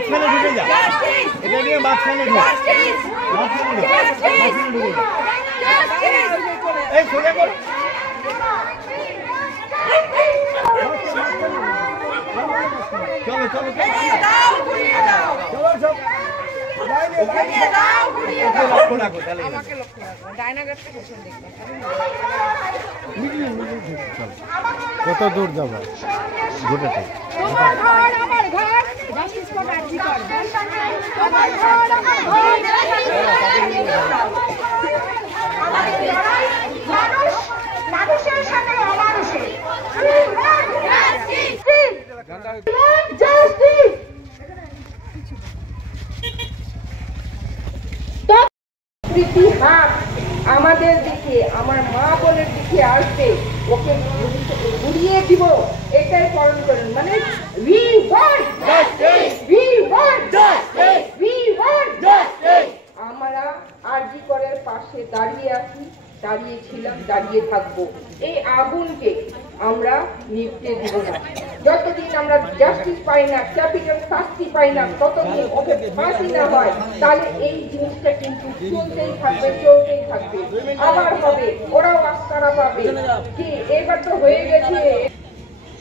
মাঝখানে ঢুকে যা, এটা নিয়ে মাঝখানে ঢুকে, এই সোজা কর। চলো চলো চলো কত দূর যাবো ঘুরেতে মানুষের সাথে অমানুষের হাত আমাদের দিকে, আমার মা বোনের দিকে আসবে, ওকে ঘুরিয়ে দিব, এটাই পালন করেন। মানে we want justice, we want justice, we want justice। আমরা আরজি করের পাশে দাঁড়িয়ে আছি, দাঁড়িয়েছিলাম, দাঁড়িয়ে থাকবো। এই আগুনকে আমরা নিভতে দিব না। যতদিন আমরা জাস্টিস পাই না, ক্যাপিটাল শাস্তি পাই না, ততদিন ওকে ফাঁসি না হয়, তাহলে এই জিনিসটা কিন্তু চলতেই থাকবে, চলতেই থাকবে। আবার হবে, ওরাও আস্তারা পাবে কি এবার তো হয়ে গেছে।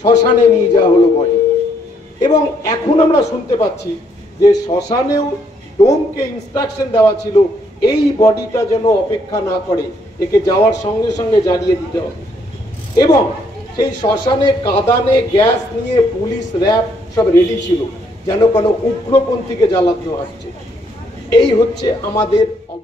শ্মশানে নিয়ে যাওয়া হলো বডি, এবং এখন আমরা শুনতে পাচ্ছি যে শ্মশানেও ডোমকে ইনস্ট্রাকশন দেওয়া ছিল এই বডিটা যেন অপেক্ষা না করে, একে যাওয়ার সঙ্গে সঙ্গে জ্বালিয়ে দিতে হবে। এবং সেই শ্মশানে কাঁদানে গ্যাস নিয়ে পুলিশ র্যাব সব রেডি ছিল, যেন কোনো উগ্রপন্থীকে জ্বালানো আসছে। এই হচ্ছে আমাদের